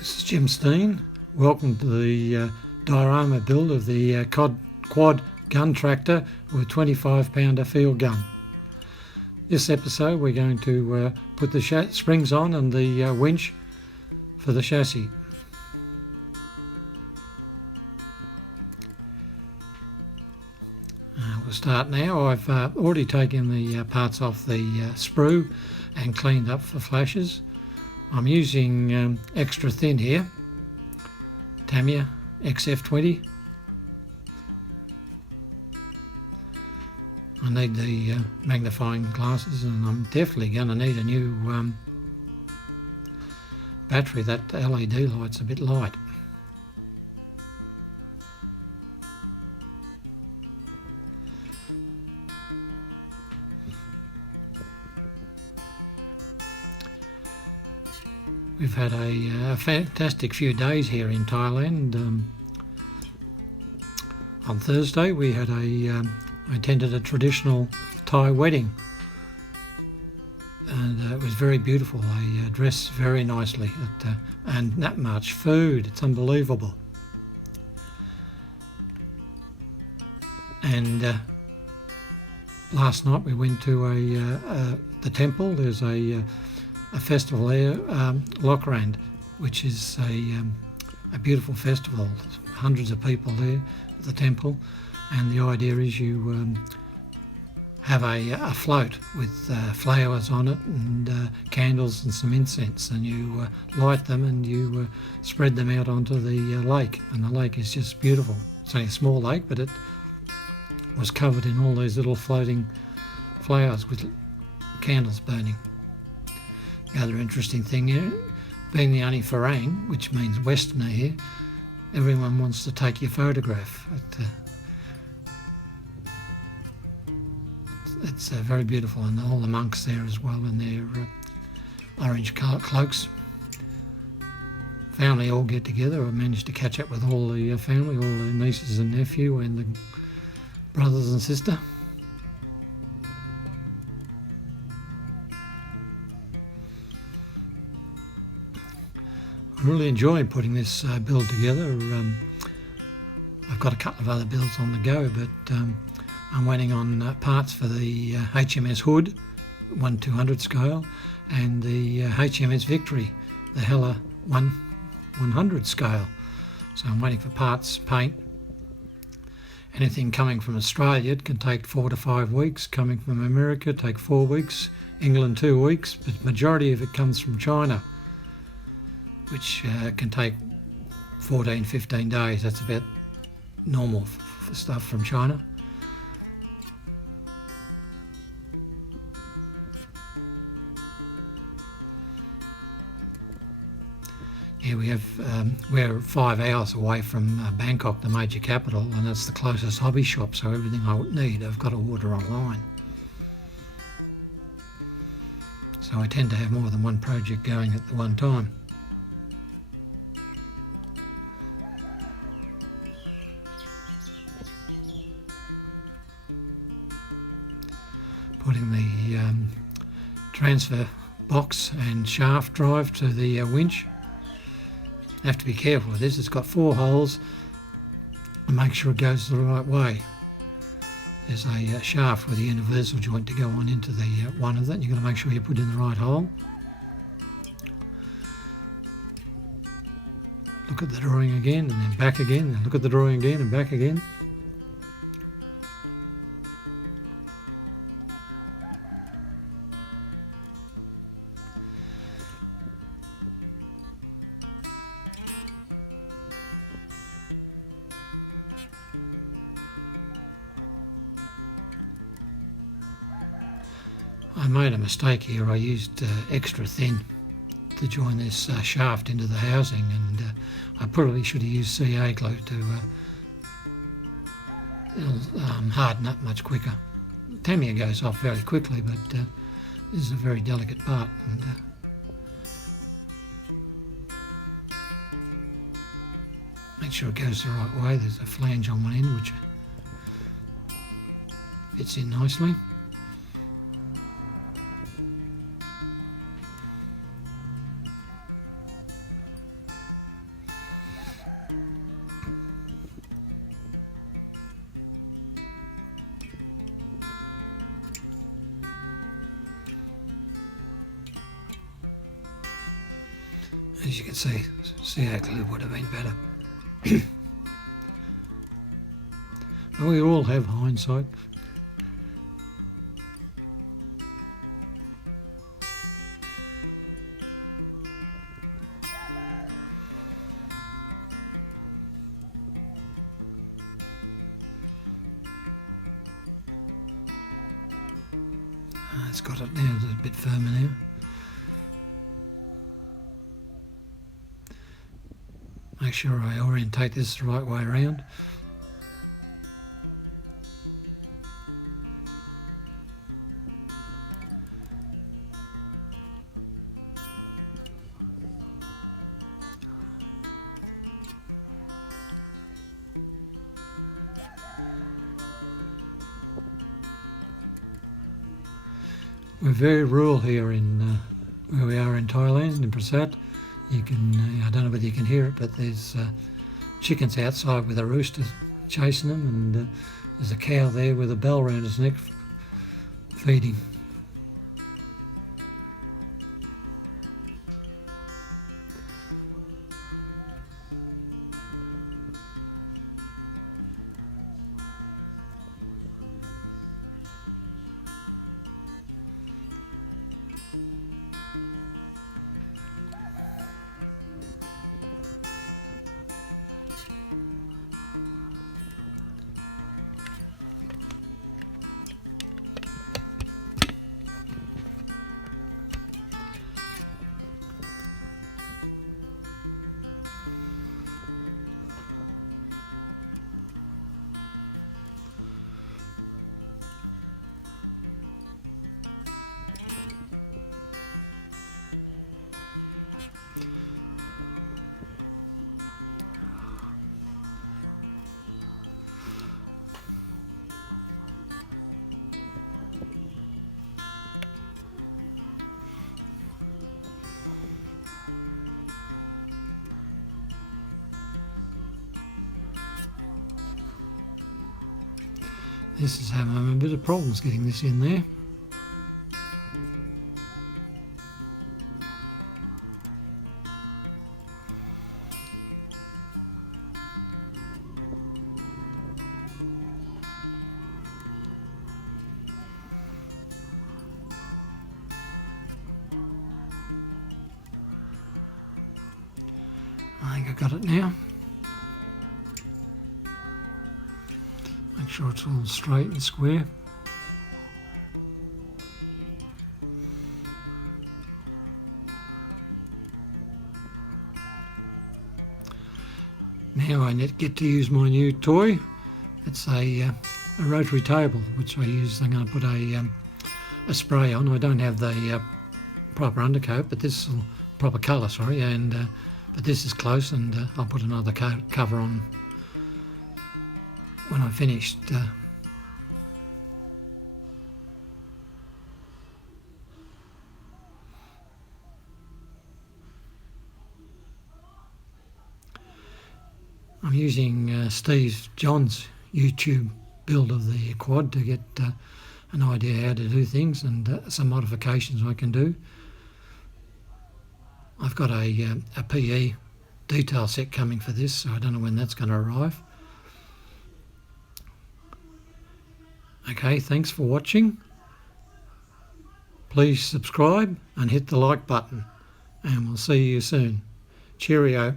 This is Jim Steen. Welcome to the diorama build of the quad gun tractor with a 25-pounder field gun. This episode we're going to put the springs on and the winch for the chassis. We'll start now. I've already taken the parts off the sprue and cleaned up for flashes. I'm using extra thin here, Tamiya XF20. I need the magnifying glasses, and I'm definitely going to need a new battery. That LED light's a bit light. We've had a fantastic few days here in Thailand. On Thursday we had I attended a traditional Thai wedding, and it was very beautiful. They dress very nicely, and that much food, it's unbelievable. And last night we went to the temple. There's a festival there, Lokrand, which is a beautiful festival. There's hundreds of people there at the temple, and the idea is you have a float with flowers on it and candles and some incense, and you light them and you spread them out onto the lake, and the lake is just beautiful. It's only a small lake, but it was covered in all these little floating flowers with candles burning. The other interesting thing here, being the only Farang, which means Westerner here, everyone wants to take your photograph. It's very beautiful, and all the monks there as well in their orange cloaks. Family all get together. I managed to catch up with all the family, all the nieces and nephew and the brothers and sister. I really enjoyed putting this build together. I've got a couple of other builds on the go, but I'm waiting on parts for the HMS Hood 1/200 scale and the HMS Victory, the Hella 1/100 scale. So I'm waiting for parts, paint. Anything coming from Australia, it can take 4 to 5 weeks. Coming from America, take 4 weeks. England 2 weeks, but the majority of it comes from China, which can take 14, 15 days. That's about normal for stuff from China. Yeah, we're 5 hours away from Bangkok, the major capital, and that's the closest hobby shop, so everything I need I've got to order online. So I tend to have more than one project going at the one time. Putting the transfer box and shaft drive to the winch. Have to be careful with this. It's got 4 holes, and make sure it goes the right way. There's a shaft with a universal joint to go on into the one of that. You've got to make sure you put in the right hole. Look at the drawing again, and then back again, and look at the drawing again and back again. I made a mistake here. I used extra thin to join this shaft into the housing, and I probably should have used CA glue to it'll harden up much quicker. Tamiya goes off very quickly, but this is a very delicate part, and make sure it goes the right way. There's a flange on one end which fits in nicely. as you can see how glue would have been better. But we all have hindsight. It's got it now, it's a bit firmer now. Make sure I orientate this the right way around. We're very rural here in where we are in Thailand, in Prasad. You can, I don't know whether you can hear it, but there's chickens outside with a rooster chasing them, and there's a cow there with a bell around its neck feeding. This is having a bit of problems getting this in there. I think I got it now. Make sure it's all straight and square. Now I get to use my new toy. It's a rotary table, which I use. I'm going to put a spray on. I don't have the proper undercoat, but this is proper colour, sorry, and but this is close, and I'll put another cover on when I finished. I'm using Steve John's YouTube build of the quad to get an idea how to do things, and some modifications I can do. I've got a PE detail set coming for this, so I don't know when that's going to arrive. Okay, thanks for watching. Please subscribe and hit the like button, and we'll see you soon. Cheerio.